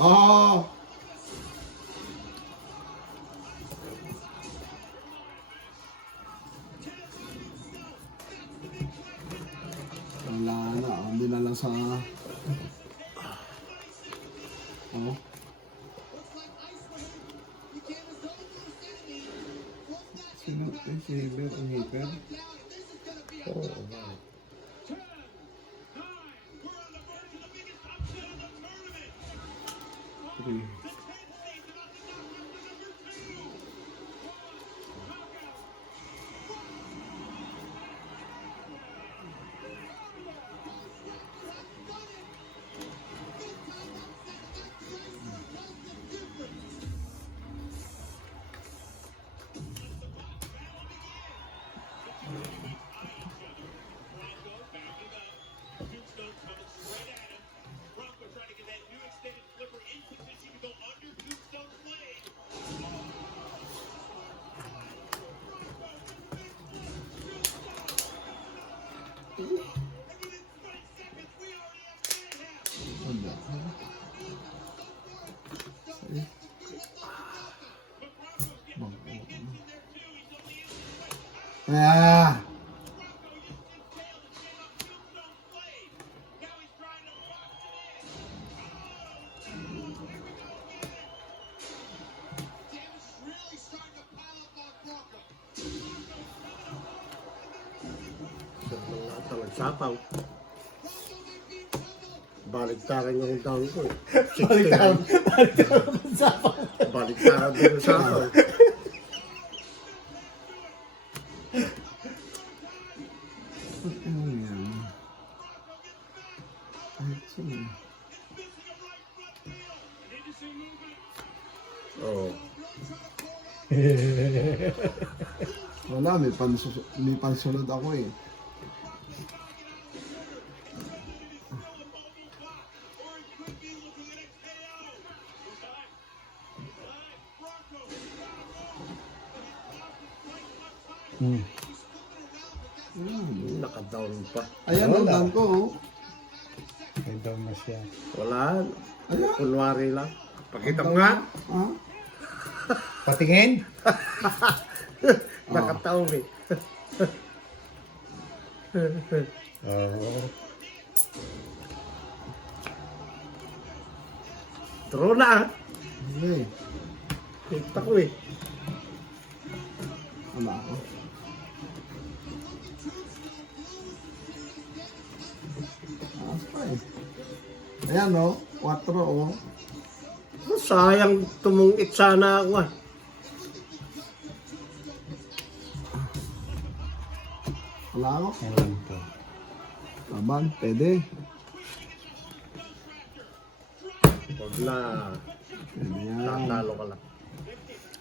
Oh! Wala na, hindi na lang sa... Oh. Sino? Si Hiber, ang Hiber? Oo. Three. Wala. Ah! Nagsapaw. Baligtaran yung down ko eh. Baliktaran ang sapaw. Baligtaran din yung sapaw. Ano yan? Ay, sino? Oo. Wala, may pansunod ako eh. Naka-down pa. Ayan, ang Wala. dan ko. Oh. May daw na siya. Wala. Ayan. Kunwari lang. Pakita mo nga. Ha? Patingin? Nakataon eh. Oo. Draw na ah. Hindi. Kita ko eh. Wala ako. Taas pa eh. Ayan o. 4 o. Sayang tumungit sana ako ah. Wala ako. Ayan to. Laban. Pwede. Huwag na. Pwede yan. Tatalo ka lang.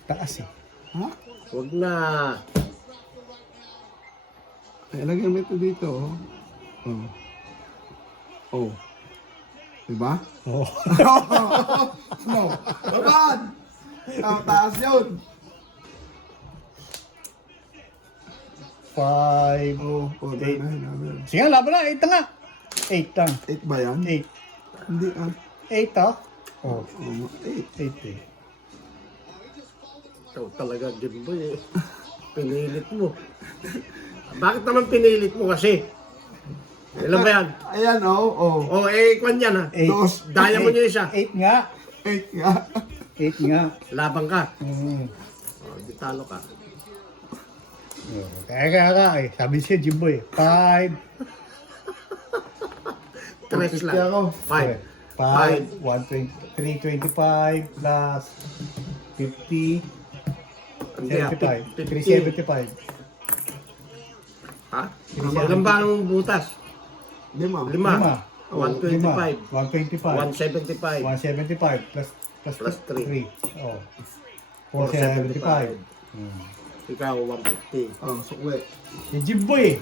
Taas eh. Ha? Huwag na. Ay, lagyan mo ito dito oh. Oh. Oh. Diba? Oo. No. Laban! Ang taas yun. 5. Oh, oh, Eight. dahil. Sige, laban na. 8 na nga. 8 lang. 8 ba yan? 8. Hindi ah. 8 ah. Oh. Oh, 8. 8 eh. Ikaw talaga, Jimboy eh. Pinilit mo. Bakit naman pinilit mo kasi? Ilan ba yan? Ayan oh. Oh. Oh, eh, kwan yan ha. 8. Daya mo nyo isa. 8 nga. 8 nga. 8 nga. Labang ka. Mm. Oh, di talo ka. Kaya eh. Sabi siya, Jimbo eh. 5. Tres 50 lang. ako. 5. 5. 325 plus 50. Hindi ah, 75. 375. Ha? Ilan ba ang butas? 5. 5. 125. 125. 175. 175 plus Plus 3. 3. Oh. 475. Ikaw, 150. Oh, sukwe. Yung Jimbo eh.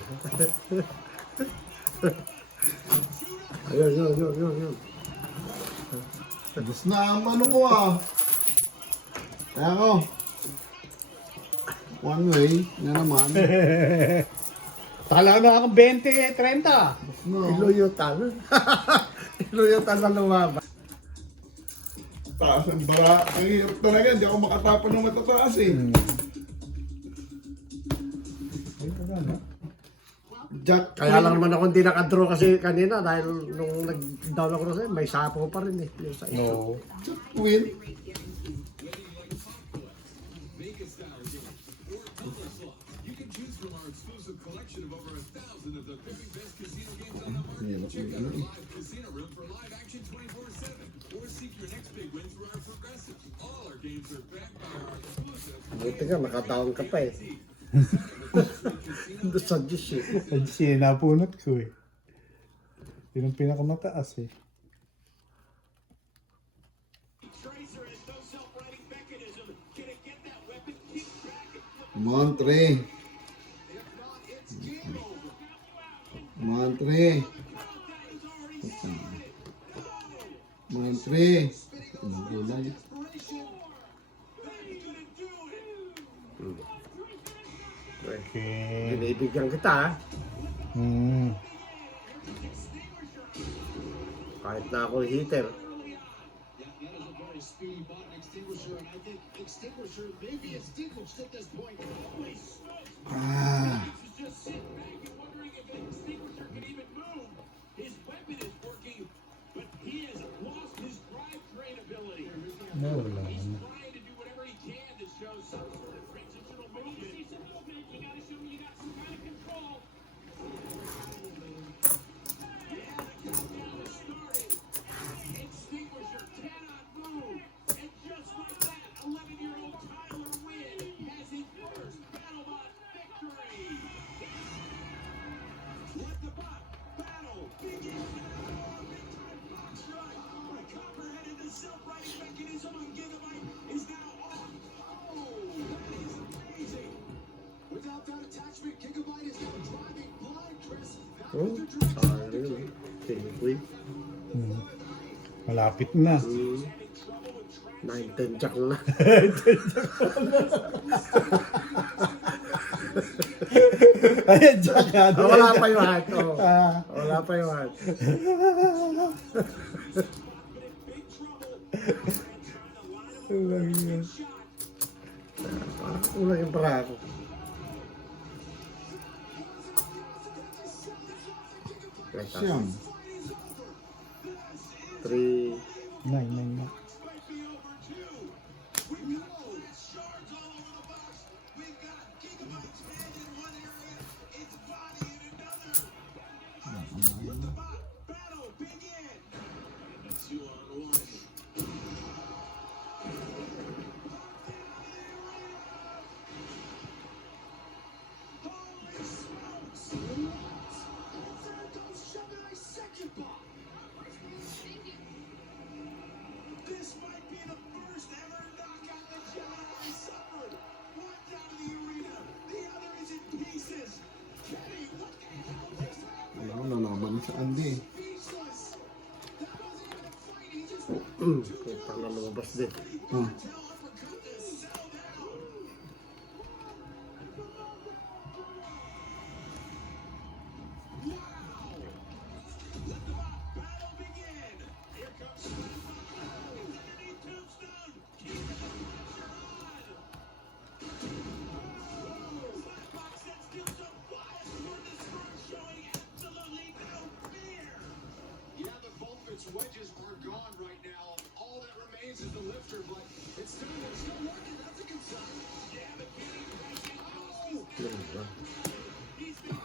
Ayun, yun. Tapos na ang ano ko ah. Kaya ako. One way. Yan naman. Tala na ako 20, 30. No. Iloyotan. Iloyotan na lumaban. Taas ang bara. Ang hirap talaga. Hindi ako makatapan ng matataas eh. Ay, ano? Jack Kaya lang naman ako hindi nakadraw kasi kanina dahil nung nag-down ako sa'yo, may sapo pa rin eh. Yung sa ito. No. Jack Queen. Hirap yung ano eh. Buti nga, nakadown ka pa eh. Doon sa dish eh. Ay, siya napunot ko eh. Yun ang pinakamataas eh. Come on, 3. Come on, 3. Come on, 3. Ang gulay. Okay. Binibigyan kita ah. Hmm. Kahit na ako hitter. Ah. No, wala naman. Oh, sayang yun. Queen. Hmm. Malapit na. 9-10 jack na. Ayan, Jack. Wala pa yung heart. Oh. Ah. Wala pa yung heart. Kulang yung parako. Siyam. 3. Nine. Ano na naman sa Andy. Putang na lumabas din. Hmm. Wedges are gone right now. All that remains is the lifter, but it's still working. That's a good sign. Yeah, but he's been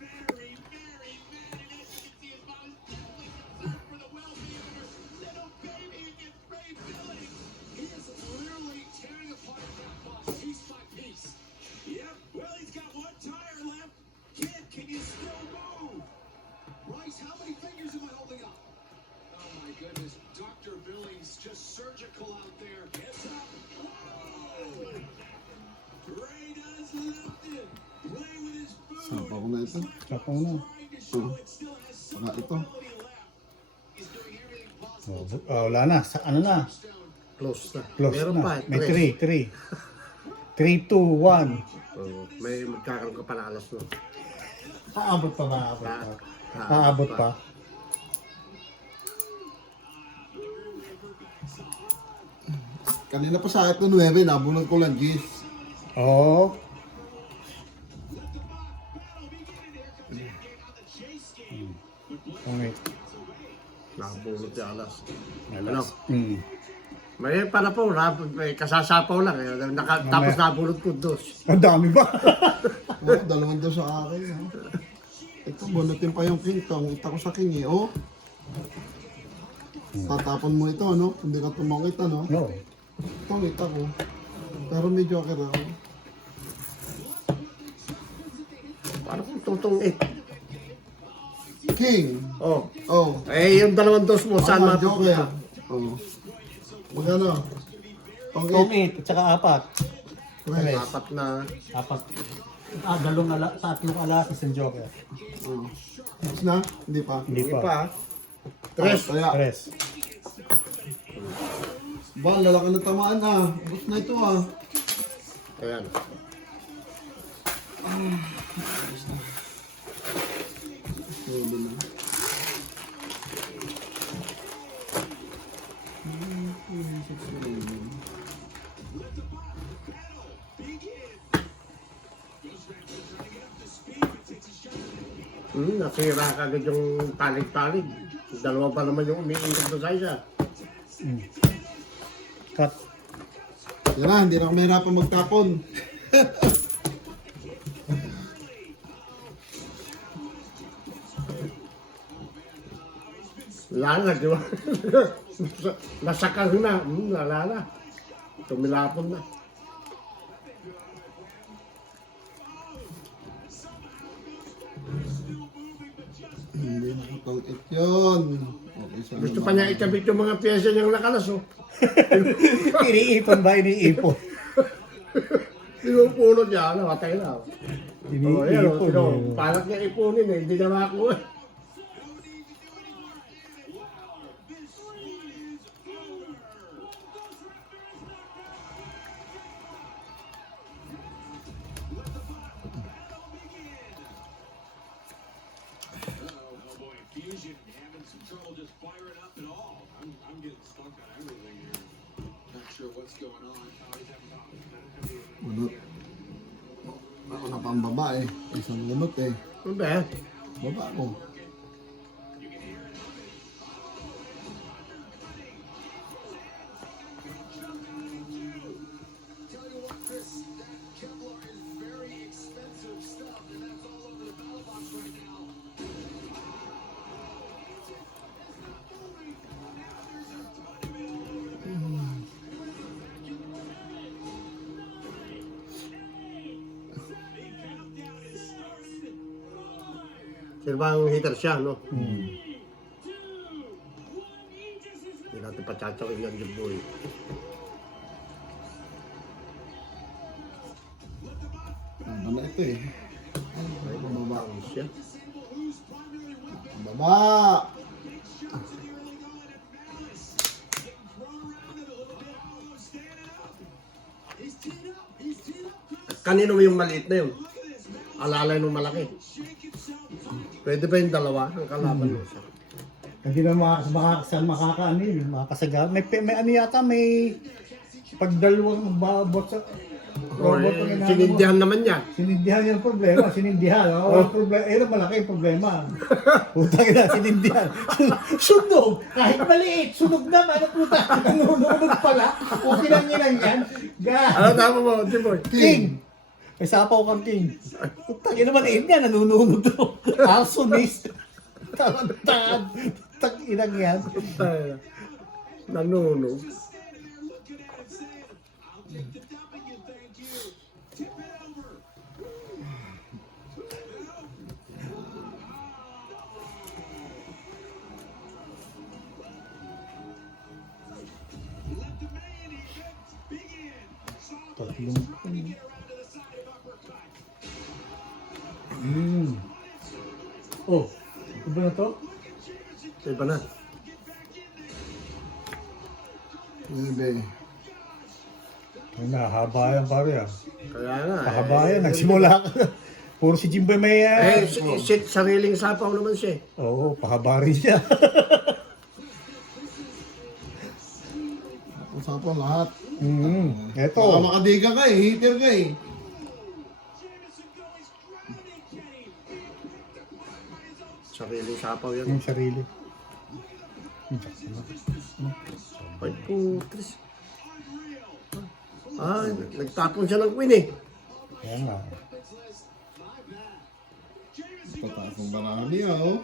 very, very mad, and as you can see, his mom is definitely concerned for the well-being of her little baby against Ray Billings. He is literally tearing apart that box piece by piece. Yep. Well, he's got one tire left. Kid, can you still move? Bryce, how many fingers am I holding up? Oh my goodness, Dr. Billings just surgical out there. Gets up. Whoa! Ray does lift it. Play with his food. Sapa ko na ito. Sapa ko na. Trying to show it still has some Saka ito. ability left. He's doing everything possible. Wala na. Sa ano na? Close na. Close Meron na. pa. May 3. 3, 2, 1. May magkakaroon ka pala alas no. Aabot pa. Aabot pa. Kanina pa sa akin na 9, nabunod ko lang Gis. Oo. Okay. Nakabulot si Alas. Alas. Mm. May para po, may kasasapaw lang. Tapos nabulot ko 2. Ang dami ba? Oo, 2 daw sa akin. Ha? Ito, bunutin pa yung king to. Ang ita ko sa king eh. Oh. Tatapon mo ito, no? Hindi ka tumangit, ano? No. Ito ang ita ko. Pero may joker ako. Parang kung tutong 8. King. Oh. Oh. Eh, yung 2 mo, saan Tama, joker. mapupunta? Oh. Magano? Pang Tong 8. 8 at saka 4. Wait. 4 na. 4. Tatlong alas, isang joker. Oh. Tapos na? Hindi pa. Hindi Hindi pa. pa. Tres. Kaya. 3. Ba, lalaki na tamaan na. Bus na ito ah. Ayan. Pwede na. Nasira ka agad yung palig-palig. 2 pa naman yung umiingkat doon sa isa. Cut. Yan na, hindi na ako mahirapan magtapon. Wala na, di ba? Nasakal na. Wala na. Tumilapon na. Hindi na kapag-it yun. Okay, sana Gusto pa niya ikabit yung mga pyesa niyang nakalas, oh. Iniipon ba? Iniipon. Pinupulot niya, namatay na. Oh, yan, oh. Iniipon. Palat niya ipunin, eh. Hindi na makakuha. Oh boy, Fusion having some trouble just firing up at all. I'm getting stuck on everything here. Not sure what's going on. Bunot. Ako na pang babae. Isang bunot eh. Ano ba yan? Baba ko. Sino ba ang hitter siya, no? Hindi natin patsatsakin yan, yung boy. Ano na ito eh. Ay, Baba. bumaba siya. Baba. Kanino yung maliit na yun? Alalay nung malaki. Pwede ba yung 2 ang kalaban mo siya? Hindi na makakaano yun, makakasaga. May ano yata, may pagdalawang babot sa O, robot ang inaano mo. sinindihan naman niya. Sinindihan yung problema, sinindihan. Oh, problema, eh, malaki yung problema. Putang ina, sinindihan. Sunog! Kahit maliit, sunog naman. Ano puta? Nanununog pala. Okay lang yan. Ano tama mo, Jimboy? King! May sapaw kang king. Putang ina, maliit nga, nanununog to. Arsonist. Tarantad. Putang ina yan. Nanunog. Tatlong. Oh, iba na to? Iba na. Bebe. Ay, nahaba yan pare ah. Kaya nga. Mahaba yan, nagsimula ka. Puro si Jimboy may... Sariling sapaw naman siya. Oo, pahaba rin siya. Usapan lahat. Eto. Baka makadiga ka eh, hitter ka eh. Sarili sapaw yan. Yung sarili. Ay, putris. Ah, nagtapon siya ng queen eh. Kaya nga. Pataas ang barahan niya, oh.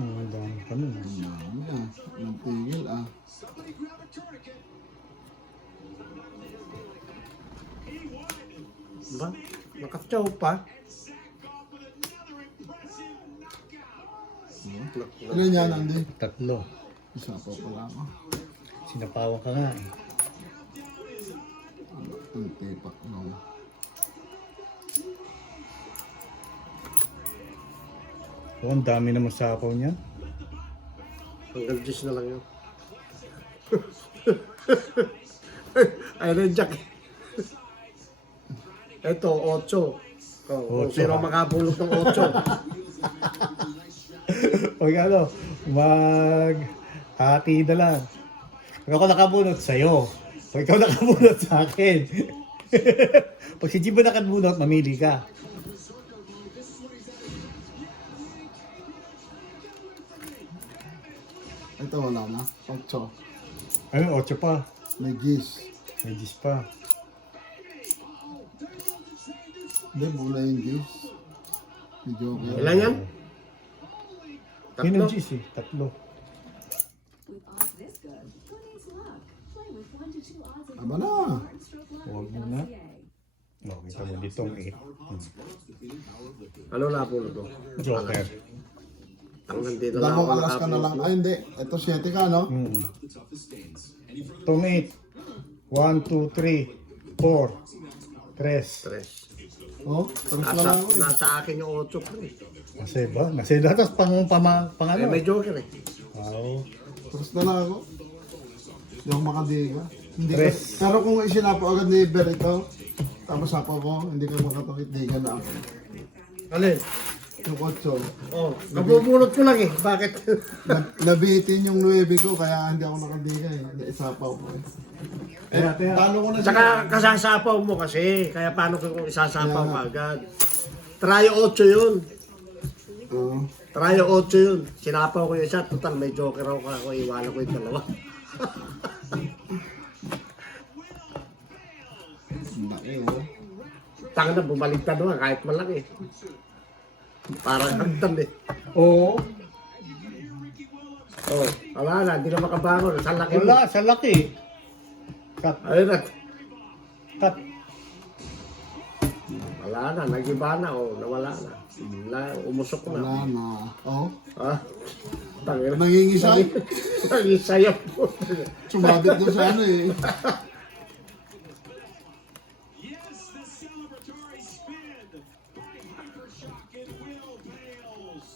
Ang dami ka nun. Dami ah. Nang tigil ah. Ba? Nakatsaw pa. Ilan yan, Andy? 3. Isa pa pala ako. Sinapawan ka nga eh. Ang tipak no. Oh, ang dami naman sapaw niya. Hanggang 10 na lang yun. Iron Jack. Ito, 8. Oh, kung sino makabulot ng 8. Pag ano, hati na lang. Pag ako nakabunot sa'yo. Pag ikaw nakabunot sa akin. Pag si Jibo nakabunot, mamili ka. Ito wala na. 8. Ano, 8 pa. May gis. May 10 pa. Hindi, bula yung gis. May joker. Ilan yan? Yun Tatlo? ang G's eh, 3. With odds this good, who needs luck? Play with 1 to 2 odds Aba na. Huwag mo na. No, kita mo dito ang 8. Ano na po to? Joker. Hanggang dito na Dako ako alas ka na lang. nakabulot. Ay hindi. Ito 7 ka no? Itong 8. 1, 2, 3, 4, 3. 3. Oh, tapos na lang ako eh. Nasa akin yung 8 pa eh. Nasa iba? Nasa iba. Tapos pang ano? May joker eh. Wow. Tapos na lang ako. Hindi ako makadiga. Hindi ka, Tres. pero kung isinapo agad ni Berito, tapos sapo ko, hindi ka makapagdigan na ako. Alin? Yung 8. Oh, nabubulot ko lang eh. Bakit? Nabitin yung 9 ko, kaya hindi ako nakadiga eh. Isapaw ko eh. Talo ko na Tsaka siya. kasasapaw mo kasi. Kaya paano kung isasapaw ka agad? Try 8 yun. Oo. Try 8 yun. Sinapaw ko yung isa. Total, may joker ako. Iwanan ko yung dalawa. Ang laki oh. Tanga na, bumaliktad naman kahit malaki. Parang hagdan eh. Oo. Oh, wala na, hindi na makabangon. Sa laki mo. Wala, sa laki. Cut. Ayun na. Cut. Wala na, nag-iba na. Oh, nawala na. Umusok na. Wala na. Oh. Ha? Tangina. Nangingisay. Nangisayap po. Sumabit doon sa ano eh. Yes, the celebratory spin by Hypershock and Will Bales.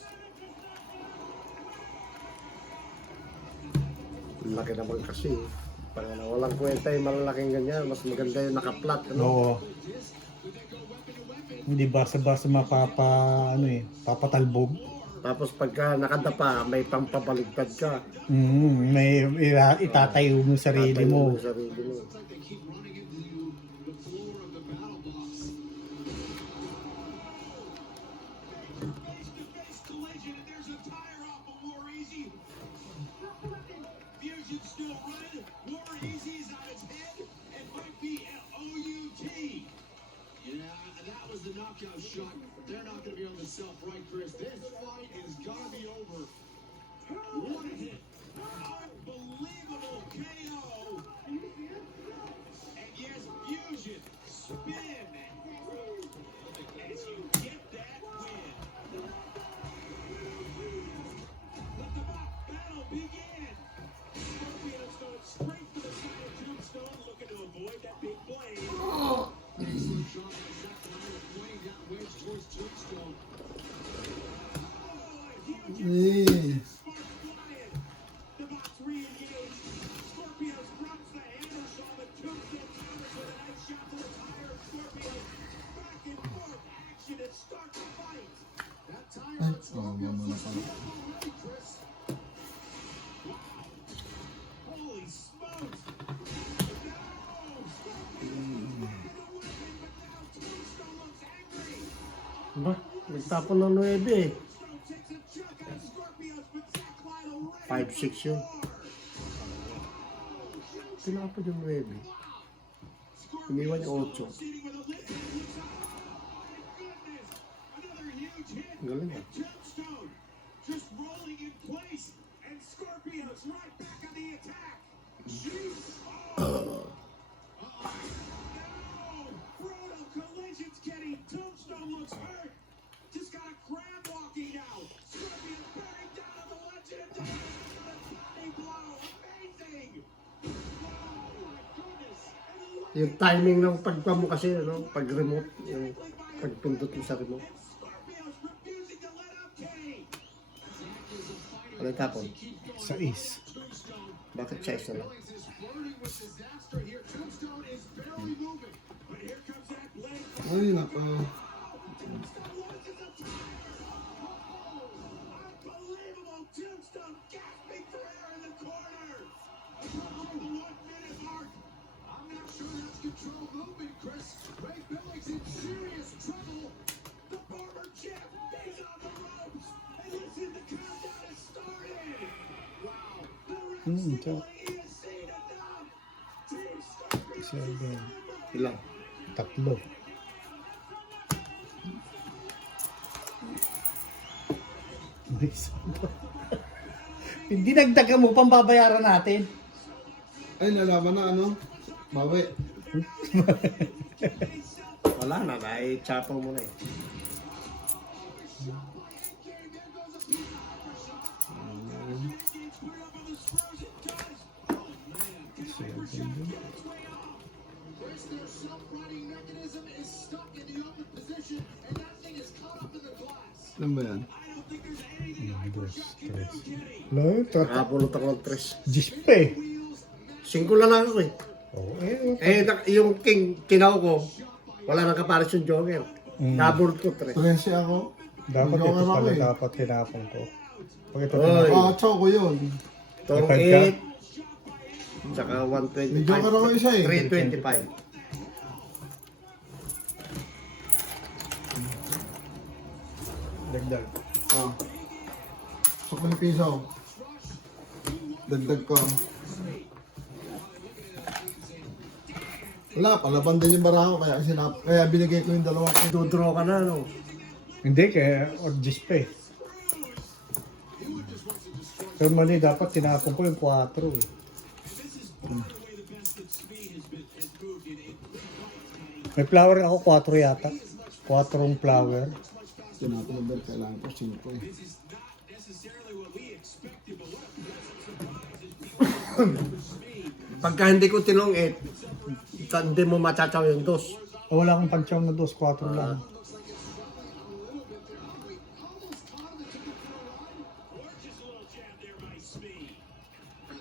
Laki naman kasi. Parang walang kwenta yung malalaking ganyan. Mas maganda yung naka-flat. Ano? Oo. Hindi basta-basta papatalbog. Tapos pagka nakadapa, may pampabaligtad ka. May itatayo mo sarili mo. Tatayo sarili mo. Collision, and there's a tire off of War Easy. Fusion still running. War Easy's on its head and might be OUT. Yeah, that was the knockout shot. They're not going to be able to self-right, Chris. This fight is going to be over. What a hit. Unbelievable KO. And yes, Fusion, spin. As you get that win. Let the battle begin. Nagtapon ng 9 eh. 5-6 yun. Tinapon yung 9. Iniwan yung 8. Galing ah. Tombstone just rolling in place, and Scorpio's right back on the attack. Jeez. Oh. No! Brutal collisions, Kenny. Tombstone looks hurt. Just got a crab walking now. Scorpio bearing down on the legend of death. The body blow. Amazing. Oh my goodness. And Yung timing ng pagpa mo kasi, ano, pag-remote, yung pagpindot mo sa remote. Scorpio's refusing to let up, Kenny. Ano yung tapon? Sa is. Bakit size na lang? Is flirting with disaster here. Tombstone is barely moving, but here comes that blade. Ay, naka. Unbelievable! Tombstone gasping for air in the corner. Approaching the 1 minute mark. I'm not sure that's control movement, Chris. Ray Billings in serious trouble. The former champ is on the ropes. And listen, the countdown has started. Wow. The ref so- he has seen enough. Team Scorpio is 7. eliminated. Ilang? 3. Hindi nagdagan mo, pambabayaran natin. Ay, nalaman na ano? Bawi. Wala na, nai-chapo mo na eh. Chris, their self-running mechanism is stuck in the open position, and that thing is caught up in the glass. Ano ba yan? I don't think there's anything Hypershock can do, Kenny. Wala yun, Nakapulot ako ng 3. Gispe. 5 lang ako eh. Oo, Yung king, kinaw ko, wala nang kapares yung Joker. Nabulot ko 3. 13 ako. dapat Joker ito ako pala, eh. dapat hinapon ko. Pag ito Oy. tinapon, Ah, choco yun. Tong May 5 ka? 8, tsaka 125. May Joker ako isa eh. 325. dagdag. Ah. Sa Pilipiso. Dagdag ko. Wala, palaban din yung barako kaya binigay ko yung 2. Tudraw ka na, no? Hindi, kaya or gispe. Pero mali, dapat tinapon ko yung 4 eh. May flower ako, 4 yata. 4 flower. Tinapon kailangan ko 5 eh. Pagka hindi ko tinong 8, hindi mo machachaw yung 2. Oh, wala akong panchaw na 2, 4 lang. Gorgeous little jab there by Smee.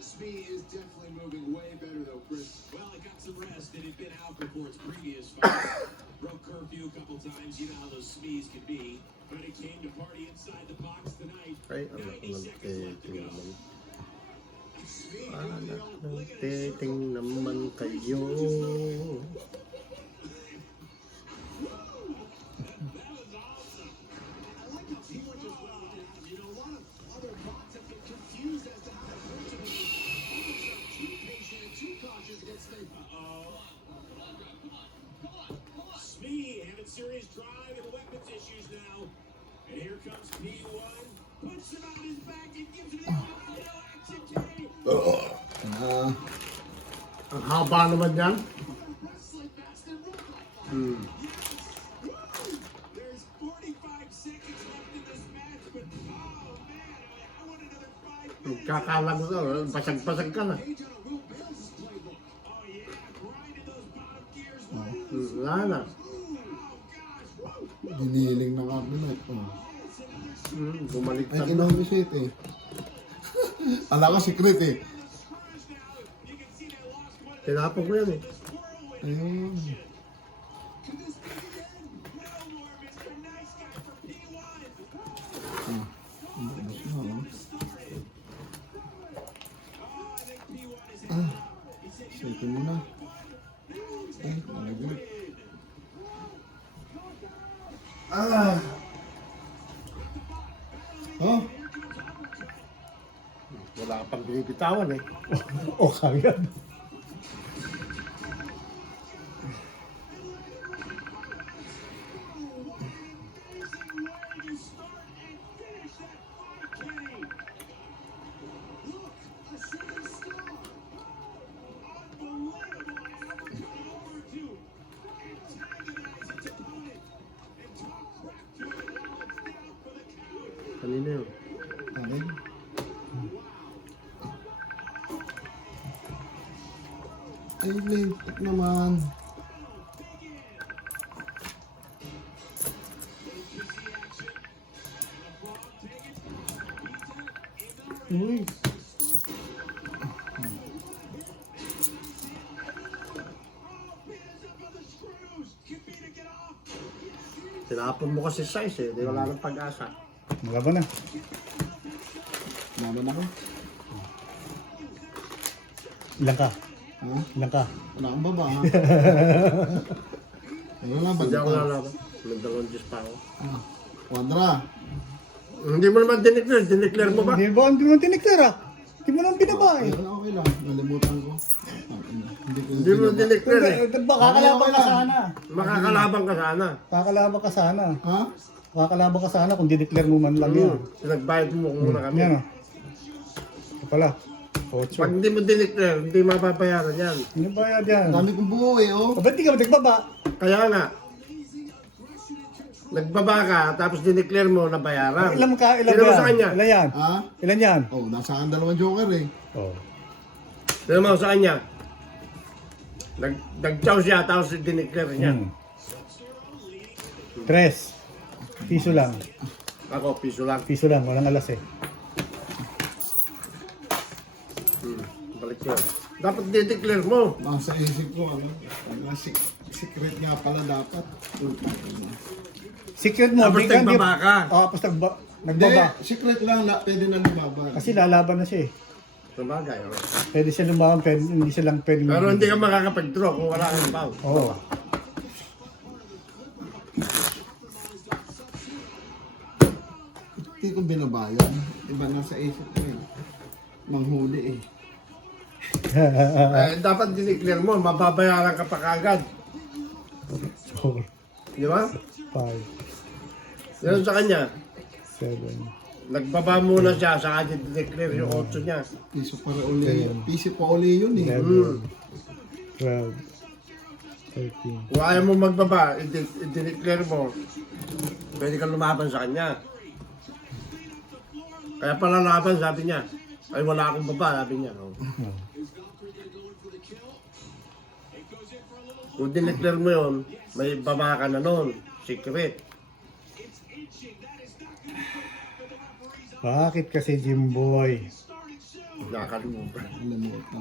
Smee is definitely moving way better though, Chris. Well, it got some rest. It had been out before its previous fight. Broke curfew a couple times. You know how those Smees can be. But it came to party inside the box tonight. Ay, anak ng teting naman kayo. Smee having serious drive and weapons issues now. And here comes P1. Puts him on his back and gives him the no action Kenny. Ah, Ang haba naman yan. Wrestling fast and rock like that. Hmm. There's 45 seconds left in this match, but oh man, I want another 5 minutes. Kakalag mo, pasag-pasag ka na. Page on a Will Bales' playbook. Oh yeah, grinding those bottom gears. Wala na. Oh gosh, whoa. giniling na cabinet. Oh. Bumalik Ay, ka na. kinomisate eh. Ala ko secret eh. Tinapon ko yan eh. Ayun. Could this be the end? No more Mr. Nice Guy for P1. Bus na oh. Oh, I think P1 is Ah, sige mo na. Ay, nagulog. Ah! Bitawan eh. O, kagad. Kanina yun. Amin. Ay, lintik naman. Uy. Tinapon mo kasi size eh. Di wala nang pag-asa. Malaban na. Laban ako. Ilang ka? Ha? Ilang ka? Wala akong baba, ha? Wala lang, Hindi ako balitan. lalaban. May dalawang Diyos pa ako. Ah, Quadra. Hindi mo naman dineclare. Dineclare mo ba? Hindi mo tiniklara. Hindi mo naman binaba eh. Okay lang. Nalimutan ko. Hindi mo dineclare eh. Makakalaban ka sana. Makakalaban ka sana. Makakalaban ka sana. Ha? Makakalaban ka sana kung dineclare mo man lang yan. Pinagbayad mo muna kami. Yan o. Ito pala. Ocho. Pag hindi mo dineclare, hindi mapapayaran yan. Ano ba yan dyan? Dami kong buo eh, oh. O, ba't di ka nagbaba? Kaya nga, nagbaba ka, tapos dineclare mo na bayaran. Ilan ka? Ilan Sino ba mo sa kanya? Ilan yan? Ha? Ilan yan? Oh, nasaan dalawang joker eh. Oh. Sino mo sa kanya? Nag-chow siya, tapos dineclare niya. Tres. Piso lang. Ako, piso lang. Piso lang. Walang alas eh. Balik yun. Dapat dineclare mo. Nasa isip ko, ano? Secret nga pala dapat. Secret mo. Tapos di ka- nagbaba ka. Oo, tapos Hindi, nagbaba. secret lang, pwede na lumaban. Kasi lalaban na siya eh. Sabagay, oh. Pwede siya lumaban, pwede, hindi siya lang pwede. Pero hindi ka makakapag-draw kung wala kang foul. Oo. Hindi ko binabayan. Iba nasa isip ko eh. Manghuli eh. Dapat dineclare mo, mababayaran ka pa kagad. 4, Di ba? 5, Yan sa kanya. 7, Nagbaba muna siya, saka dineclare yung 8 niya. Piso para uli. Piso pa uli yun eh. 11, 12, 13. Kung ayaw mo magbaba, i-declare mo, pwede kang lumaban sa kanya. Kaya pala laban, sabi niya. Ay, wala akong baba, sabi niya. Oh. Kung dineclare mo yun, may baba ka na nun. Secret. Bakit kasi Jimboy? Nakalimutan. Alam mo ito.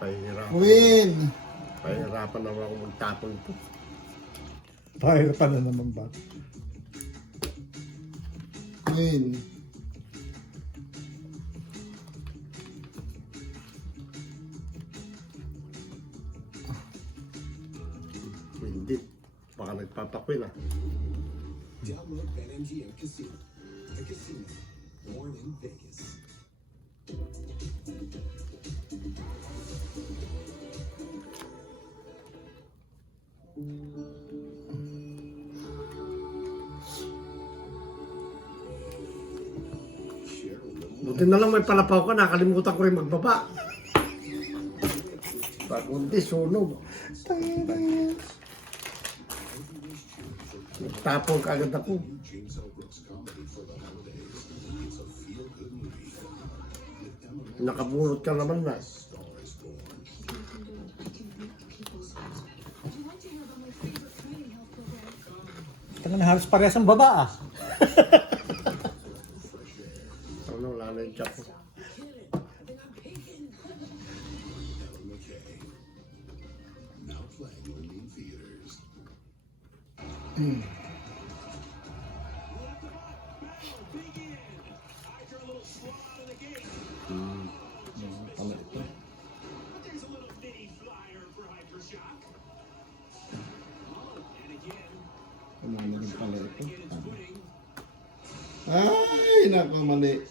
Pahirapan. Win! Pahirapan naman ako magtapon ito. Pahirapan na naman ba? Win. Hindi. Baka nagpapakwil ah. Download BetMGM Casino, the casino born in Vegas. Buti na lang may palapaw ka, nakalimutan ko rin magbaba. Kundi sunog. Nagtapon ka agad ako. Nakabulot ka naman na. Tangan halos parehas ang baba ah. Ano, wala na yung tiyak ko. Now playing only in theaters. Pala ito. Kumain pala ito. Ay, naku, mali.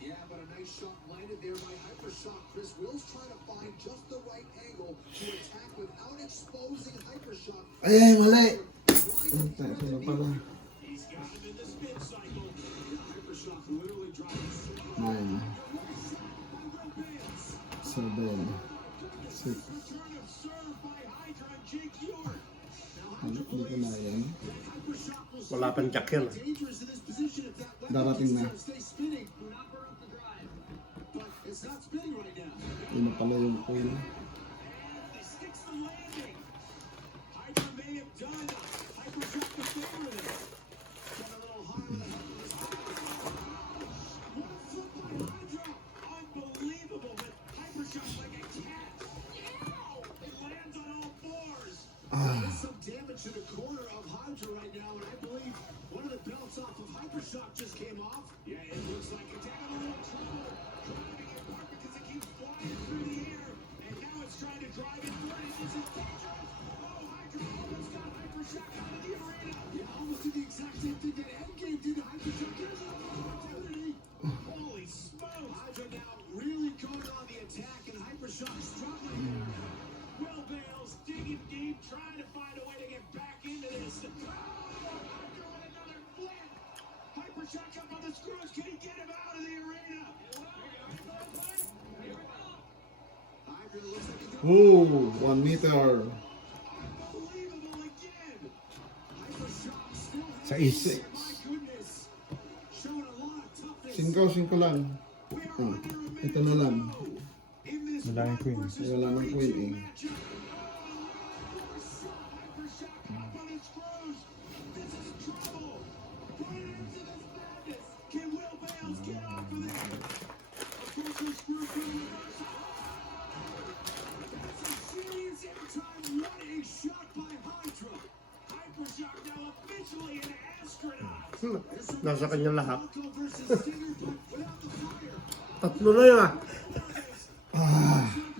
Yeah, but a nice shot landed there by Hypershock. Chris Will's trying to find just the right angle to attack without exposing Hypershock. Ay, mali. Ito na pala. He's got him in the spin cycle. Hypershock literally driving 9, 7, 6. Return of serve by Hydra and Jake York. Ano, hindi ko na yan. Wala pang jack yan. dangerous in this position if that weapon Darating na. stays spinning. Not burn up the drive. But it's not spinning right now. Yun na pala yung coin. He sticks the landing. Hydra may have done Hypershock the favor there. Got a little high with the help of his What a flip by Hydra. Unbelievable, but Hypershock like a cat. It lands on all fours. There's some damage to the corner of Hydra right now, and I believe one of the belts off of Hypershock just came off. Yeah, it looks like it's having a little trouble driving it apart because it keeps flying through the air. And now it's trying to drive it through. This is dangerous. Oh, Hydra almost got Hypershock out of the arena. Yeah, almost did the exact same thing that Endgame did to Hypershock. Here's another opportunity. Holy smokes. Hydra now really going on the attack, and Hypershock struggling there. Will Bales digging deep, trying to find a way to get back into this. Oh, Hydra with another flip. Hypershock up on the screws. Can he get him out of the arena? Hydra looks like he's Oh, 1 meter. Unbelievable again. Hypershock still has Sa is. my goodness. Showing a lot of toughness. 5 lang. We are Oh, under a minute ito na lang. in this Wala yung queen. Wala nang queen eh. matchup. Hypershock up on his screws. This is trouble. Put an end to this madness. Can Will Bales get off of this? Of course, the screw through reversal. That's a serious airtime. What a shot by Hydra. Hypershock now officially an astronaut. Nasa kanya lahat. Falco versus Stinger, but without the fire. Tatlo na yun ah.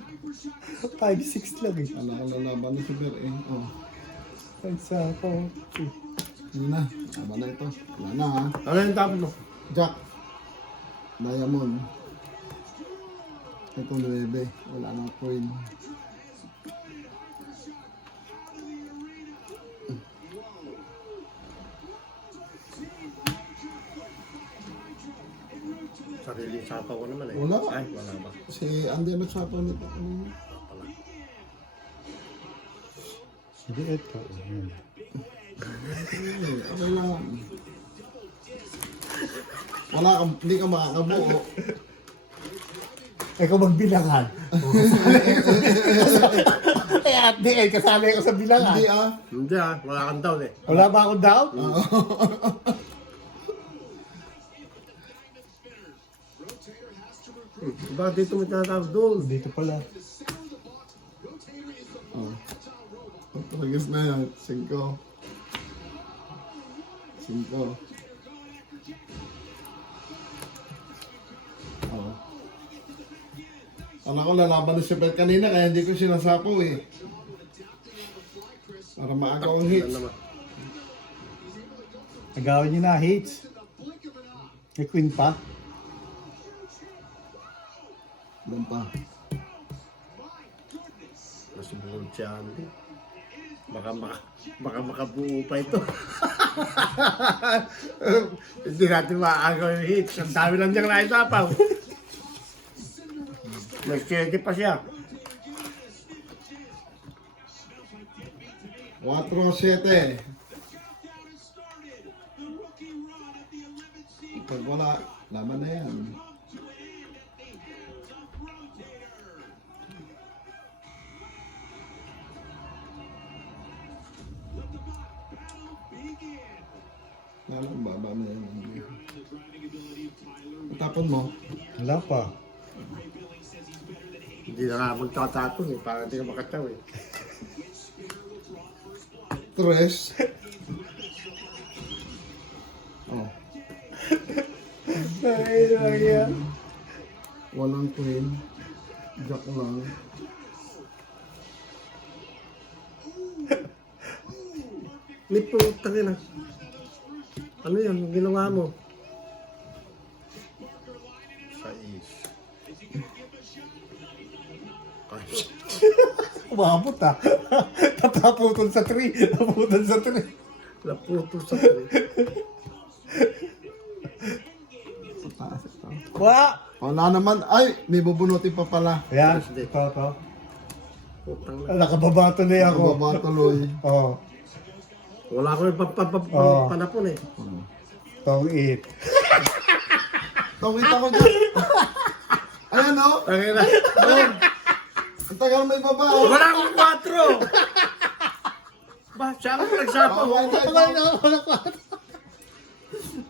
Hypershock is 5-6 lang eh. Wala ko lalaban na si Ber eh. Oh, Ay, sa ako. yun na. Laban na ito. Wala na ha. Ano yung tapos mo? Jack. Diamond. Ito 9. Wala nang coin. Sarili sapaw ko naman eh. Wala. Ay, wala ba? Si Andy nagsapan nito. Sige, ito. Ayan. Okay lang. Wala ka, hindi ka makakabuo. Ikaw magbilangan. Eh, at the end, kasali ako sa bilangan. Hindi ah. Hindi ah, wala kang down eh. Wala ba akong down? Rotator has to recruit. Bakit dito mo tinatawag doon? Dito pala. The center of the box. Rotator is the Oh. most agile robot. Tragis na yan. 5. 5. Oh. Anak ko lalaban na si Bert kanina kaya hindi ko sinasapaw eh. Para maagaw ang Wala hits. naman. Nagawin niyo na hits. May queen pa. Doon pa. Nasubukan si Andy. Baka makabuo pa ito. Hindi natin maagaw yung hits. Ang dami lang niyang naisapaw. May steady pa siya. 4-7. Countdown has started. The rookie run at the 11th seed Pag wala, laban na yan. come to an end at the hands of Rotator. Let the battle begin. Lalang baba na yan. Tapon mo. Wala pa. Hindi na nga magtatatong eh. Parang hindi ka makataw eh. 3. Oh. Ay, ay, Walang queen. Jack lang. Niputang ina. Ano yan? Ang ginawa mo? Sais. Ay, Umabot ah. Napaputol sa tree. Naputol sa tree. naputo sa tree. Wala. Wala naman. Ay, may bubunutin pa pala. Ayan. Ito. Putang na. Nakababa tuloy ako. Baba tuloy. Oo. Wala ko yung Oo. panapon eh. Tong it. Tungit ako dyan. Ayan o. Tangin na. Ang tagal may baba o. Wala akong 4. Ba, siya ako nagsapaw.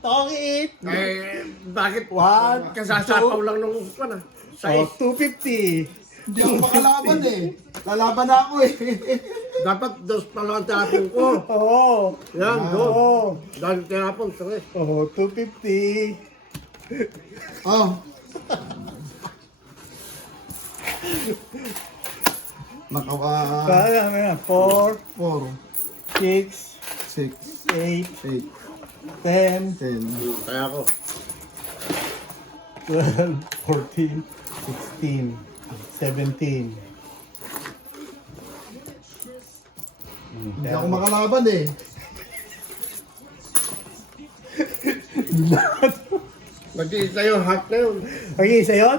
Tong it. Eh, bakit? One, Kasasapaw lang nung ano. Oh, Sais. 250. Hindi ako makalaban eh. Lalaban na ako eh. Dapat dos pa lang ang tapon ko. Oo. Yan, go. Oo. Dahil tapon, tres. Oh, 250. Oh. Nakawa. Kaya na yan. 4, 4, 6, 6, 8, 8, 10, 10. Kaya ako. 12, 14, 16, 17. Hindi ako makalaban eh. Mag-iisa yung heart na yun. Okay, isa yun?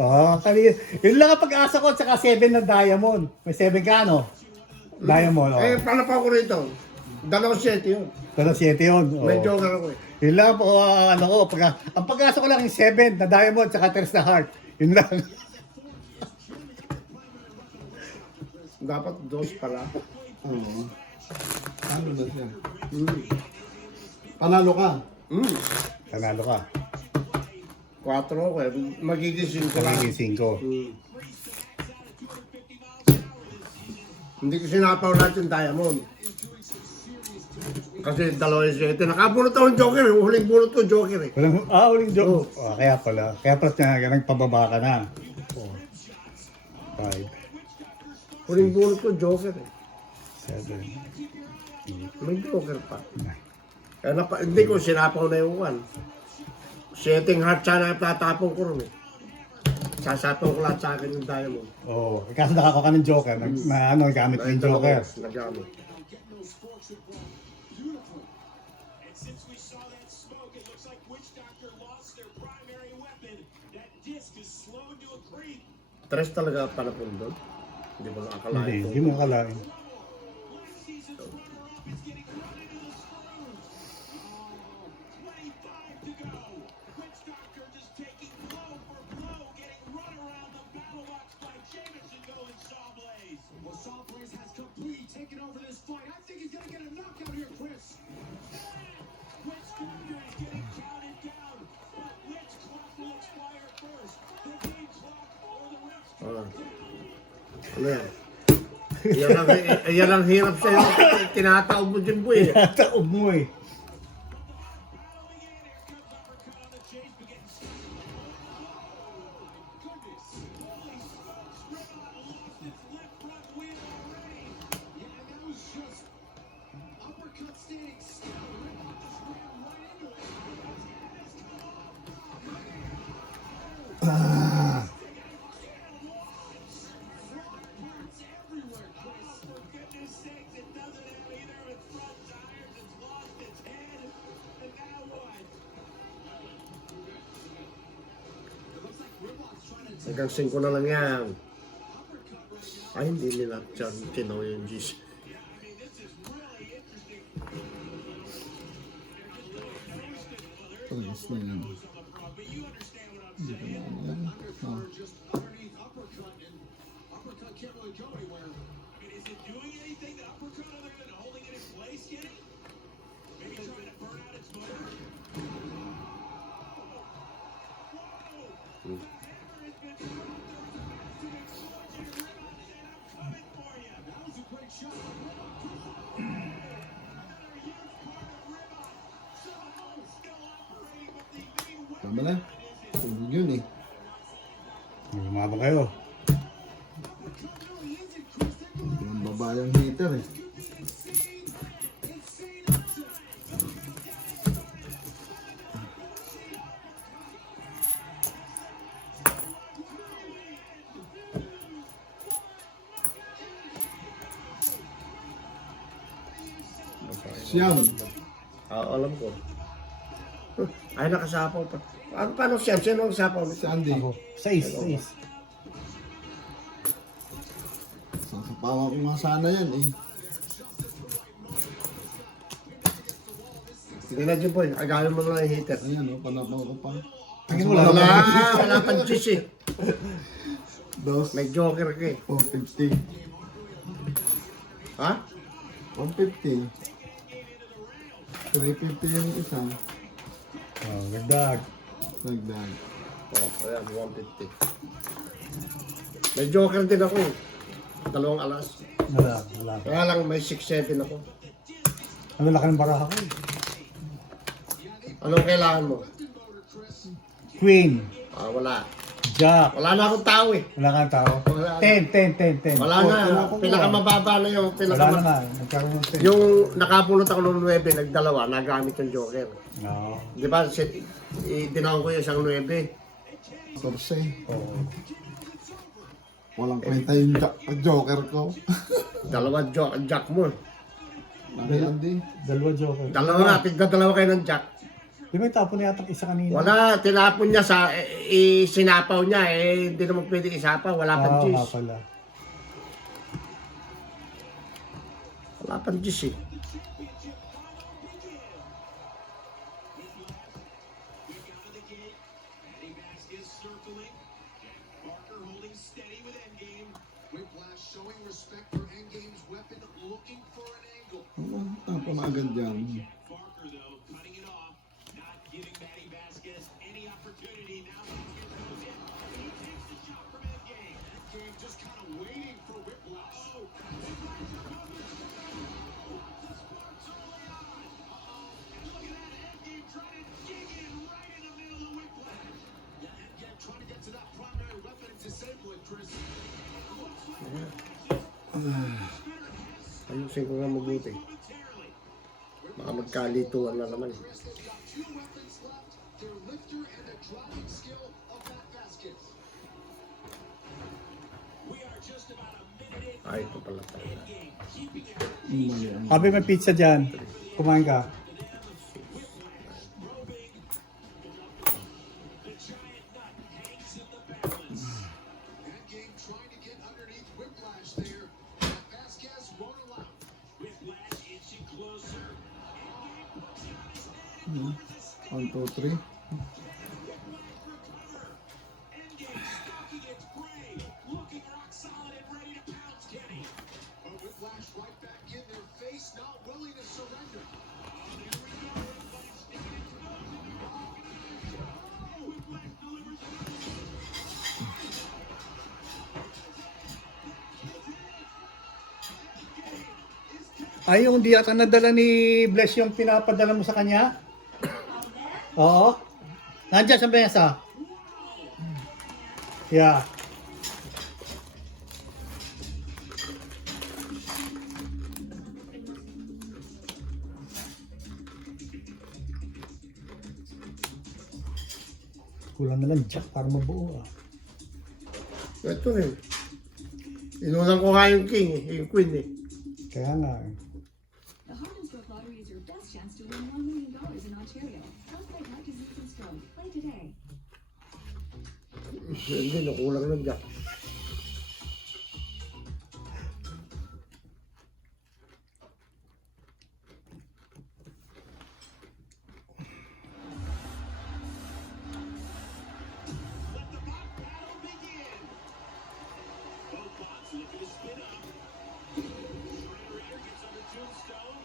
Oo, yun lang ang pag-asa ko, tsaka 7 na diamond. May 7 ka, ano? Diamond, Eh, oh. paano pa ako rito? 2-7 yun. Pero 7 yun. Oh. May joker ako eh. Yun lang po, ano ko, ang pag-asa ko lang yung 7 na diamond, tsaka 3 na heart. Yun lang. Dapat dos pala. Oo. Ano ba siya? Panalo ka. Nanalo ka. 4 ako eh. Magigising ko lang. Nagigising ko. Hindi ko sinapaw lahat yung diamond. Kasi 2-7. Nakabunot ako yung joker eh. Huling bunot ko joker eh. Uling joke. Oh, kaya pala. Kaya pala nagpababa ka na. 4, 5, Huling bunot ko joker eh. 7, May joker pa. Kaya hindi ko sinapaw na yung 1. Setting heart sana yung tatapong ko rin eh. Sasapaw ko lahat sa akin yung diamond. Oh, kasi nakakuha ka ng joker. Na ano, gamit mo yung joker. Nagamit. And since we saw that smoke, it looks like Witch Doctor lost their primary weapon. That disc is slowed to a creep. 3 talaga panapon doon. Hindi mo nakakalain. Hindi mo akalain. Last season's runner-up is getting run into the screws. Oh, 25 to go. Witch Doctor just taking blow for blow, getting run around the battle box by Jameson going Sawblaze. Well, Sawblaze has completely taken over this fight. I think he's gonna get a knockout here, Chris. Witch Doctor is getting counted down, but which clock will expire first? The game clock or the ref's clock? Ano yan? Yan ang hirap sa'yo. Tinataob mo dyan po eh. Taob mo eh. Yeah, that was just uppercut standing still. Ribot just ran right into it. Parts everywhere, Chris. For goodness sakes, it doesn't have either of its front tires. It's lost its head. And now what? Hanggang 5 na lang yan. Ay, hindi nila dyan tinaw yung G's. Tulis na yun. Just underneath uppercut, and uppercut can't really go anywhere. I mean, is it doing anything, the uppercut, other than holding it in place, Kenny? Maybe trying to burn out its motor? Whoa! The hammer has been dropped. There was a massive explosion. Ribot said, I'm coming for you. That was a great shot. Another huge part of Ribot. Somehow still operating, but the big weapon Tama na. Tubig yun eh. Lumabang kayo. Yung babayang heater eh. Insane Siyam. Alam ko. Ay, nakasapaw pa. Paano siya? Sino ang sapaw? Si Andy. Ako. 6. Sasapawan ko nga sana yan eh. Sige na dyan po. Agawin mo na yung heater. Ayan o, panapaw ko pa. Tingin mo lang. Wala pang cheese eh. Dos. May joker ka eh. 450. Ha? 150. 350 yung isa. Oh, gagdag. Nagdag. Ayan, 150. May joker din ako eh. 2 alas. Wala. Kaya lang may 6-7 ako. Ano laki ng baraha ko eh. Anong kailangan mo? Queen. Wala. Jack. Wala na akong tao eh. Wala kang tao. Wala. 10. Wala na. Pinakamababa na yung Wala na nga. Nagkaroon ng 10. Yung nakapulot ako ng 9, nagdalawa, nagamit yung joker. No. Di ba? Dinawang ko yung isang 9. 14. Oo. Walang kwenta yung joker ko. Dalawa jack mo. Naki Andy. Dalawa joker. Dalawa na, tigdadalawa kayo ng jack. Di ba yung tapon na yata isa kanina? Wala, tinapon niya sa, sinapaw niya, hindi naman pwede isapaw, wala pang nga cheese. pala. Wala pang cheese eh. Eddie Vasquez circling. Parker holding steady with Endgame. Whiplash showing respect for Endgame's weapon, looking for an angle. Tapos na agad dyan. Parker, though, cutting it off, not giving Eddie Vasquez any opportunity. Now Vasquez goes in. He takes the shot from Endgame. Endgame just kind of waiting for Whiplash. Oh, Whiplash coming. The sparks early on. And look at that. Endgame trying to dig in right in the middle of Whiplash. Yeah, Endgame trying to get to that primary weapon and disable it, Chris. Ayusin ko nga mabuti. Baka magkalituan na naman. Chris has got 2 weapons left, their lifter and the driving skill of that Vasquez. We are just about a minute in. Ay, ito pala tayo. Sabi may pizza dyan. Kumain ka. The giant nut hangs in the balance. Endgame trying to get underneath Whiplash there. But Vasquez won't allow. Whiplash inching closer. 1, 2, 3. Endgame stalking its prey, looking rock solid and ready to pounce Kenny. But Whiplash right back in their face, not willing to surrender. Ay, yung di ata nadala ni Bless yung pinapadala mo sa kanya? Oo. Nandiyan sa mesa. Yeah. Kulang na lang jack para mabuo ah. Ito eh. Inulang ko nga yung king eh, yung queen eh. Kaya nga eh. The Heart and Stroke Lottery is your best chance to win $1 million in Ontario. Help fight heart disease and stroke. Play today. Hindi, nakulang ng jack. Let the bot battle begin. Both bots looking to spin up. Shredder gets under Tombstone.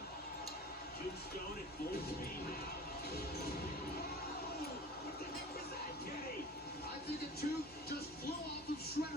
Tombstone at full speed now. What the heck was that, Kenny? I think a tooth just flew off of Shredder.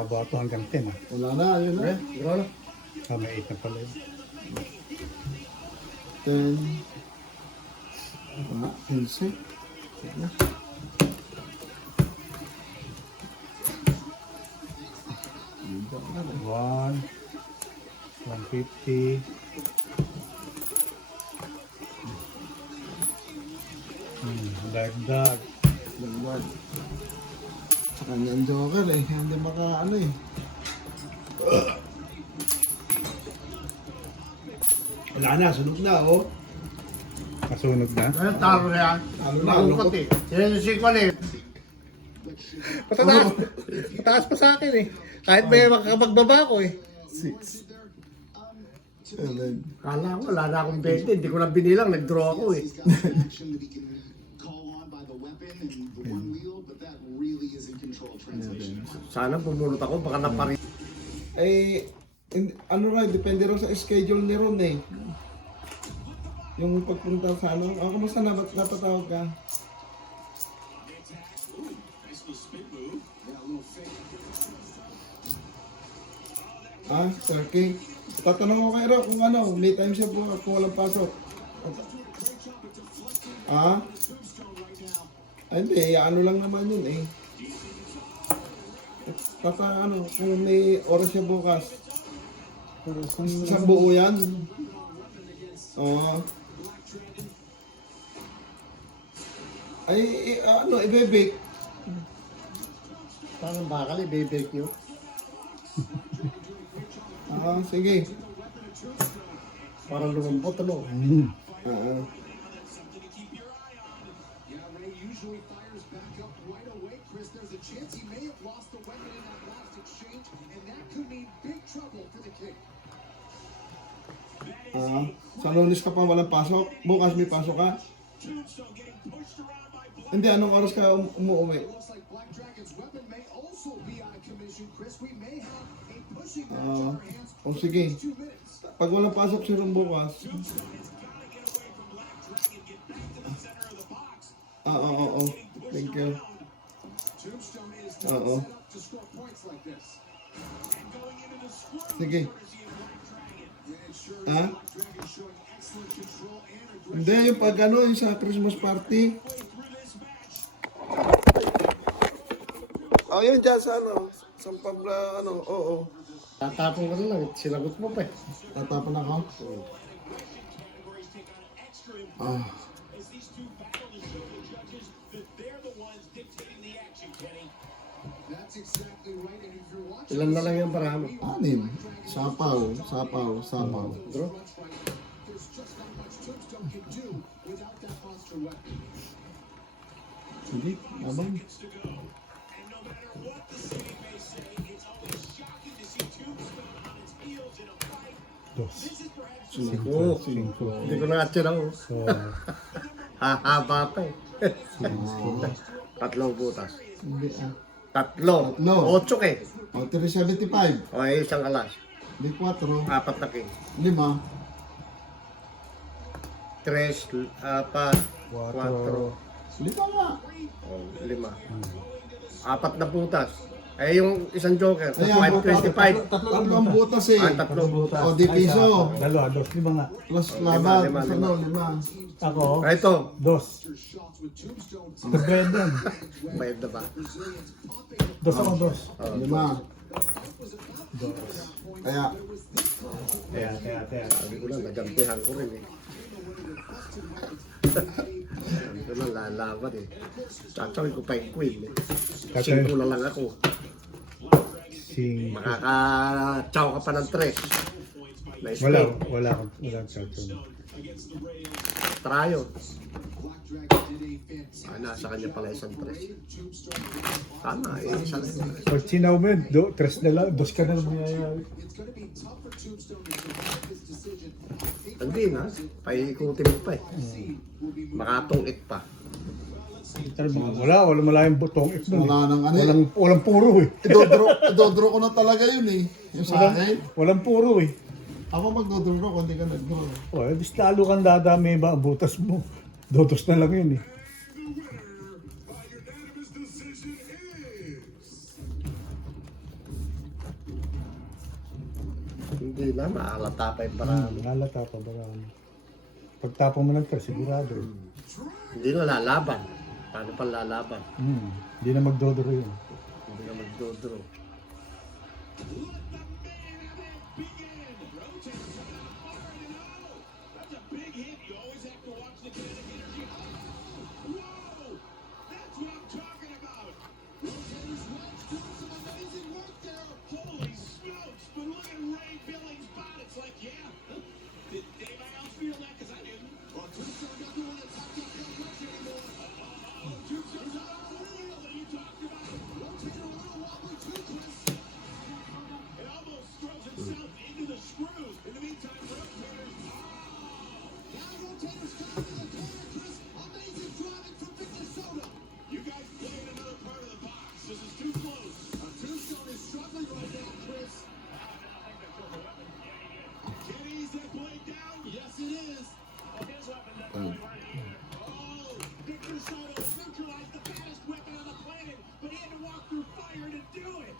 Mahaba ito hanggang 10 ah. Wala na, yun na. Bro, na. Ah, may 8 na pala yun. 10. Ah, 15. 150. Dagdag. Dagdag. Sa kanyang joker eh. Hindi maka ano eh. Wala na, sunog na oh. Nasunog na. Ayun, talo na yan. Talo na, Malungkot eh. Yan yung sequel eh. Pataas pa sa akin eh. Kahit may makapagbaba ko eh. 6. 7. Kala ko, wala na akong 20. Hindi ko na binilang. Nag-draw ako eh. action that he can call on by the weapon and the one wheel, but that really is in control translation. Sana pumunot ako. Baka napari. Eh, ano rin, depende rin sa schedule ni Ron eh. Yung pagpunta sa ano, kamusta na, ba't natatawag ka? Ah, Turkey. Tatanong ko kay Ron kung ano, may time siya po kung walang pasok. Ah? Ay, hindi, ano lang naman yun eh. Ano, kung may oras siya bukas. Isang buo yan. Oo. Ay, ano, ibebake. Parang bakal eh. Bebek nyo. Ah, sige. Parang lumampot ano. Oo. Yeah, Ray usually fires back up right away, Chris. There's a chance he may have lost the weapon in that last exchange, and that could mean big trouble for the King. Ah, sa Lunes ka pa walang pasok? Bukas may pasok ka? Hindi, anong oras ka umuwi? Looks like Black Dragon's weapon may also be out of commission, Chris. We may have a pushing match Ah, on our hands o sige. 2 minutes. Pag walang pasok si Ron bukas. Oo. Thank you. Tombstone is Oo. not set up to score points like this. Sige. And it sure Ha? is Black Dragon showing excellent control and aggression. Hindi, yung pag ano, yung sa Christmas party. Oh, yun dyan sa ano, sa Pabla, ano, oo. Tatapon ko na lang. Sinagot mo pa eh. Tatapon ako. Ah. That's exactly right. And if you're watching, Ilan na lang yung paramo. 6. Sapaw. Bro. there's just not much Tombstone can do without that monster weapon. Hindi, abang. Dos. Oo. 5. Hindi ko na atyan ako. So, Hahaba pa eh. Tatlong butas. Hindi, ah. Tatlo. Tatlo. 8 eh. O, 375. O isang alas. Di 4. 4 na king. 5. 3, 4, 4. 5 nga. O 5. 4 na butas. Eh yung isang joker, Ayan, 525. Tatlong butas eh. Ah, tatlo. O, di piso. dalawa, dos, 5 nga. Plus Lima, laban. lima, Plus lima. ano, 5. Ako, Ah, ito. dos. Shots with Tombstone. Brandon. Bayad na ba? Dos ako, dos. 5. Kaya, Kaya. Sabi ko lang, nagampihan ko rin eh. Sabi ko lang, lalaban eh. Tatawin ko pa yung queen eh. 5 na lang ako. Makaka-chow ka pa ng 3. Nice Wala game. charge. Trayo. Black Dragon did a fantastic Nasa kanya pala isang 3. Tama eh, isang Pag sinaw mo yun, tres na lang, dos ka na lang mayayari. It's going to be tough for Tombstone to survive this decision. Hindi na, paikutin mo pa eh. Makatungit pa. Wala malayang butong if nun. wala nang ano eh. Walang puro eh. Idodro ko na talaga yun eh. Yung sa akin. Walang puro eh. Ako magdodro ko, kung di ka nagdro. O, di lalo kang dadami ba ang butas mo. Dodos na lang yun eh. Hindi na, mahalata pa yung parami. Lalata pa ba ano? Pagtapon mo ng first, sigurado. Hindi na lalaban. Paano pa lalaban? Hindi na magdodoro yun. Hindi na magdodro. That's a big hit. You always have to watch the kinetic energy. Whoa! That's what I'm talking about. Rotator's wedge doing some amazing work there. Holy smokes! But look at Ray Billings' bot. It's like, yeah. Did anybody else feel that? Because I didn't. Well, Tombstone doesn't want to talk that much anymore. Tombstone's out on the wheel that you talked about. Rotator a little wobbly too, Chris. It almost throws himself into the screws. In the meantime, Rotator's now Rotator's coming to the corner, Chris. Amazing driving from Victor Soto. You guys play in another part of the box. This is too close. Tombstone is struggling right now, Chris. Kenny's that blade down? Yes, it is. Oh, Victor Soto has neutralized the baddest weapon on the planet, but he had to walk through fire to do it.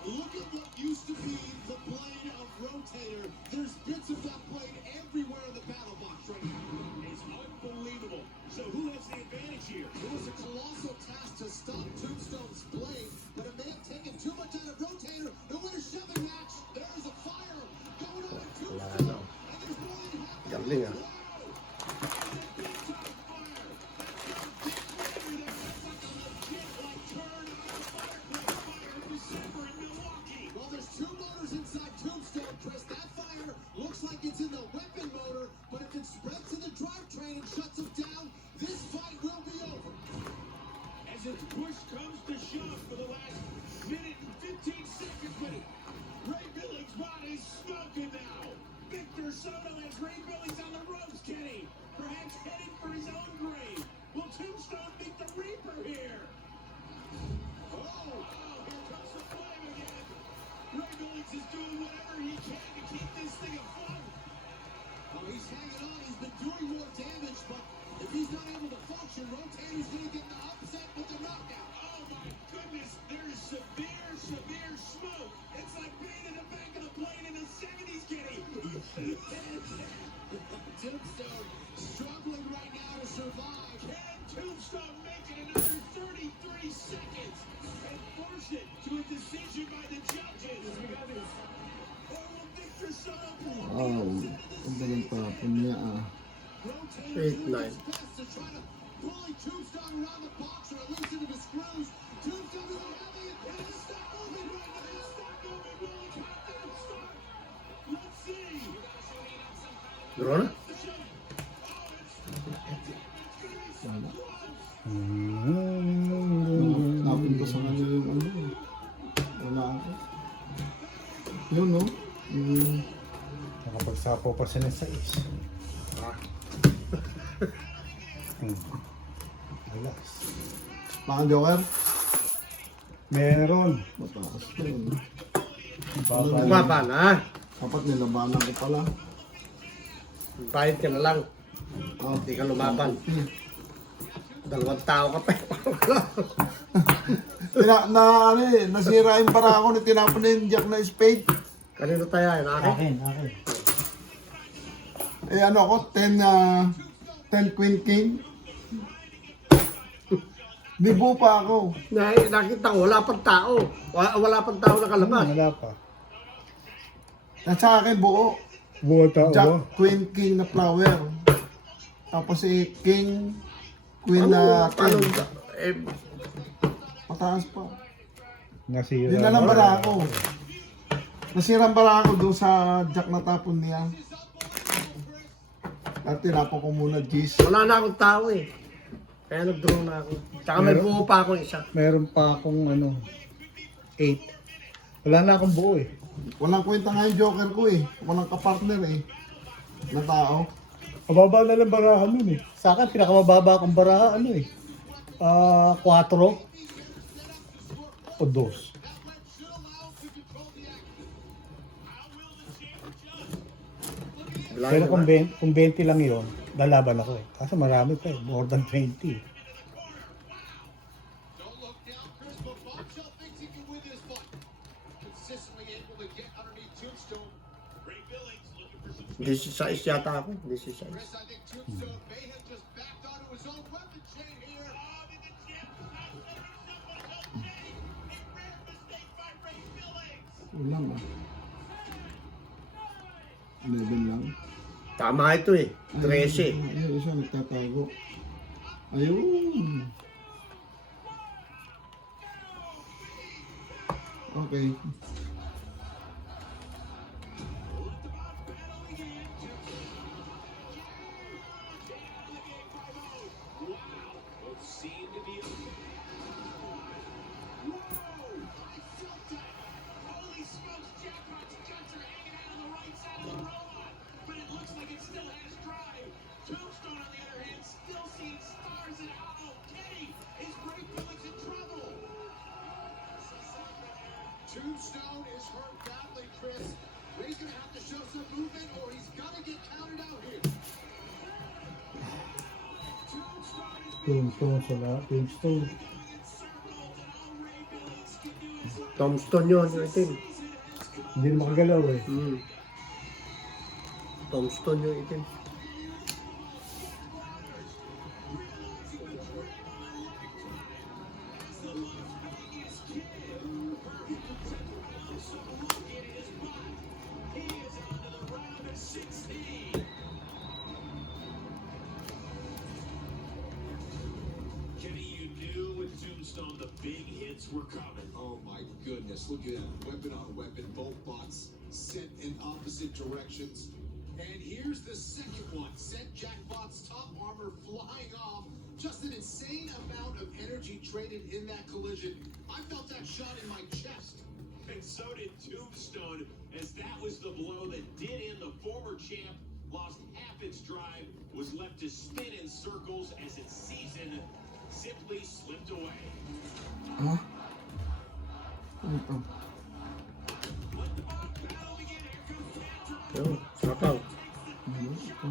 Look at what used to be the blade of Rotator. There's bits of that blade everywhere in the battle box right now. It's unbelievable. So who has the advantage here? It was a colossal task to stop Tombstone's blade, but it may have taken too much out of Rotator. The winner shoving match. There is a fire going on in Tombstone. And there's more than half. Galing ah. Well, there's two motors inside Tombstone, Chris. That fire looks like it's in the weapon motor, but if it spreads to the drivetrain and shuts them down, this fight will be over. As its push comes to shove for the last minute and 15 seconds, but Ray Billings' body is smoking now. Victor Soto has Ray Billings on the ropes, Kenny. Perhaps headed for his own grave. Will Tombstone meet the Reaper here? Oh, here comes the flame again. Ray Billings is doing whatever he can to keep this thing afloat. Oh, he's hanging on. He's been doing more damage, but if he's not able to function, Rotator's going to get the upset with the knockout. Oh my goodness, there is severe, severe smoke. It's like being in the back of the plane in the 70s, Kenny. Tombstone struggling right now to survive. Can Tombstone make it another 33 seconds and force it to a decision by the judges? Or will Victor Soto pull Oh, ang galing tapon niya ah. Rotator 8, doing 9. his best to try to bully Tombstone around the box or at least into the screws. Tombstone doesn't have the ability to stop moving right now. Stop moving, Willie. Countdown start. Let's see. Draw na? Tapon ko sa kanya yung ano. Wala ako. Yun no? Yung Nakapagsapo pa siya ng 6. Alas. mga joker. Meron. Mataas pa yun. Baba. Bumaba na. Dapat nilabanan ko pala. Bayad ka na lang. Oh, Hindi ka lumaban. 2 tao ka pa. Nasira yung bara ako ni tinapon na yung jack na spade. Kanino tayo yan? Akin? Akin. Eh ano ako, 10 queen king. Bibo pa ako. Nakita ko, wala pang tao. Wala pang tao nakalabas. Wala pa. At sa akin buo. Buo tao. Jack, queen, king na flower. Tapos si king, queen na Paano? 10. Mataas pa. Nasira. Yun na lang bara ako. Nasirang bara ako doon sa jack na tapon niya. At tinapon ko muna G's. Wala na akong tao eh. Kaya nag-draw na ako. Tsaka may buo pa ako isa. Meron pa akong 8. Wala na akong buo eh. Walang kwenta nga yung joker ko eh. Walang kapartner eh. Na tao. Mababa na lang barahan nun eh. Sa akin, pinakamababa akong barahan 4 o 2. Pero kung 20 lang yun, lalaban ako eh. Kaso marami pa eh. More than 20. Don't look down, Chris, but Bombshell thinks he can win this fight. Consistently able to get underneath Tombstone. 16 yata ako, 16. Chris, I think Tombstone may have just backed onto his own weapon chain here. Oh, did the champ not center someone's own name? A rare mistake by Ray Billings. Ulang ah. 11 lang. Tama ito eh, 13. Ayun, isa nagtatago. Ayun. Okay. Seemed to be a holy smokes, Jackpot's guts are hanging out on the right side of the robot, but it looks like it still has drive. Tombstone, on the other hand, still seeing stars and Kenny is Ray Billings in trouble. Tombstone is hurt badly, Chris. Ray's gonna have to show some movement or he's gonna get counted out here. Tombstone sa lahat. Tombstone. Tombstone yun, yung itim. Hindi na makagalaw eh. Tombstone yung itim. Kenny, you knew with Tombstone the big hits were coming. Oh my goodness, look at that. Weapon on weapon, both bots sent in opposite directions. And here's the second one. Sent Jackbot's top armor flying off. Just an insane amount of energy traded in that collision. I felt that shot in my chest. And so did Tombstone, as that was the blow that did end the former champ. Lost half its drive, was left to spin in circles as its season simply slipped away. Ah. Ito. Let the bot battle begin. Here comes Tantrum. Yun, sapaw. Ayun, ito.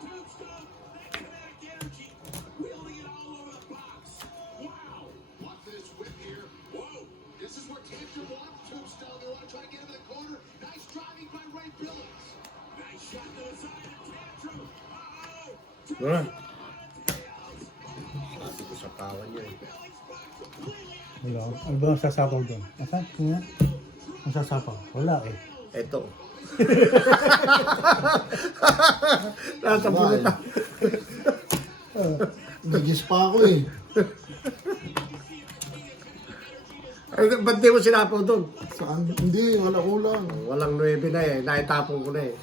Tombstone, that kinetic energy, wielding it all over the box. Wow. Watch this whip here. Whoa. This is where Tantrum wants Tombstone. They want to try to get him in the corner. Nice driving by Ray Billings. Nice shot to the side of Tantrum. Uh-oh. Diba? Sabi ko sa pawan niya eh. Wala. Ano ba ang sasapaw doon? Asan? Tingnan. Ang sasapaw? Wala eh. Eto. Nasa pulutan. Nagis pa ako eh. Ay, ba't di mo sinapaw doon? Saan? Hindi, wala ulang. Walang 9 na eh, naitapon ko na eh.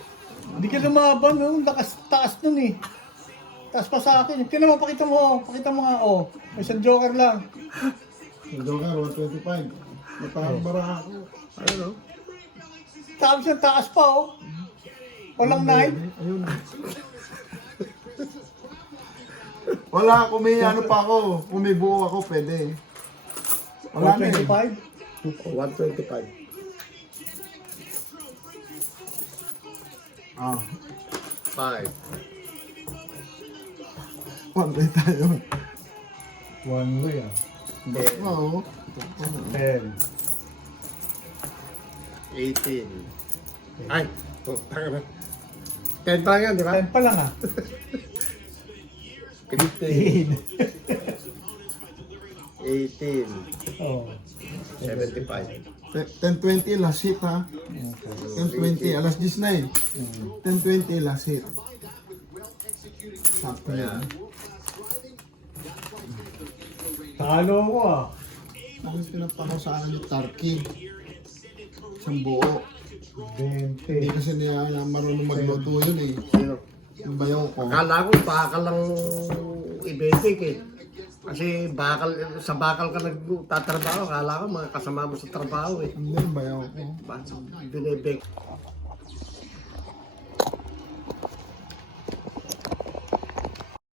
Hindi ka lumaban, no? Taas nun eh. Taas pa sa akin. Tingnan mo, pakita mo. Pakita mo nga, oh. May isang joker lang. Joker, 125. Matambara ako. Ayun o. Tapos yung taas pa, oh. Walang 9. Ayun. Wala, kung may ano pa ako. Kung may buo ako, pwede. Wala na eh. 125. 125. Ah, 5. one tayo. One way, ah. Oo. 10. 18. Ay, tanga na. 10 pa yan, di ba? 10 pa lang, ah. 15. 18. 18. Oh. 75. 10-20 last hit ha. 10-20, alas 10 na eh. 10-20 last hit. Sakto yan. Talo ko, ah. Ang pinapako sa akin yung Turkey. Isang buo. 20. Hindi kasi niya marunong magluto yun eh. Sino? Yung bayaw ko. Akala ko bakal lang ibebek eh. Kasi bakal, sa bakal ka nagtatrabaho, akala ko mga kasama mo sa trabaho eh. Hindi yung bayaw ko. Binibek.